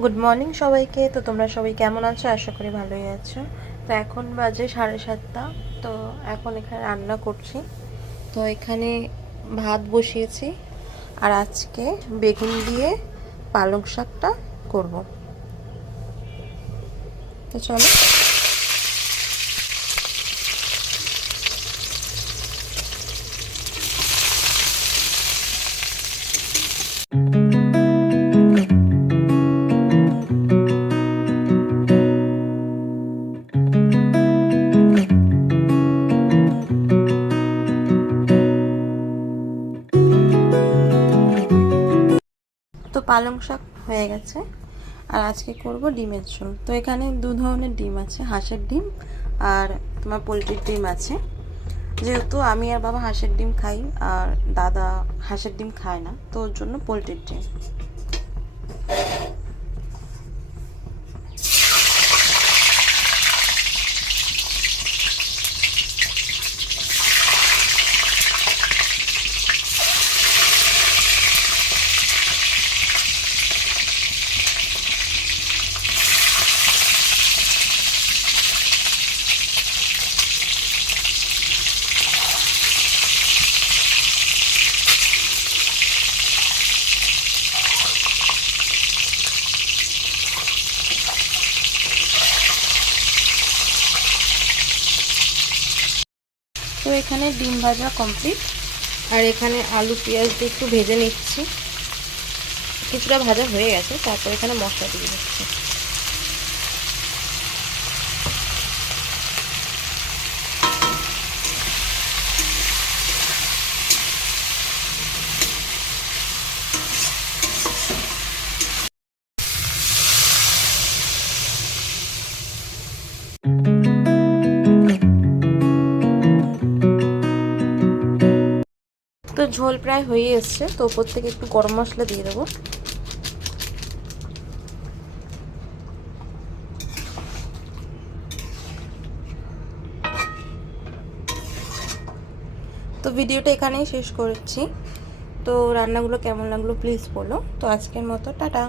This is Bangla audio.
গুড মর্নিং সবাইকে। তো তোমরা সবাই কেমন আছো? আশা করি ভালোই আছো। তো এখন বাজে 7:30। তো এখন এখানে রান্না করছি। তো এখানে ভাত বসিয়েছি আর আজকে বেগুন দিয়ে পালং শাকটা করব। তো চলো। তো পালং শাক হয়ে গেছে আর আজকে করব ডিমের ঝোল। তো এখানে দু ধরনের ডিম আছে, হাঁসের ডিম আর তোমার পোলট্রির ডিম আছে। যেহেতু আমি আর বাবা হাঁসের ডিম খাই আর দাদা হাঁসের ডিম খায় না, তো ওর জন্য পোলট্রির ডিম। তো এখানে ডিম ভাজা কমপ্লিট আর এখানে আলু পেঁয়াজ দিয়ে একটু ভেজে নিচ্ছি। কিছুটা ভাজা হয়ে গেছে, তারপর এখানে মশলা দিয়ে দিচ্ছি। তো ঝোল প্রায় হয়ে এসছে, তো ওপর থেকে একটু গরম মশলা দিয়ে দেবো। তো ভিডিওটা এখানেই শেষ করছি। তো রান্নাগুলো কেমন লাগলো প্লিজ বলো। তো আজকের মতো টাটা।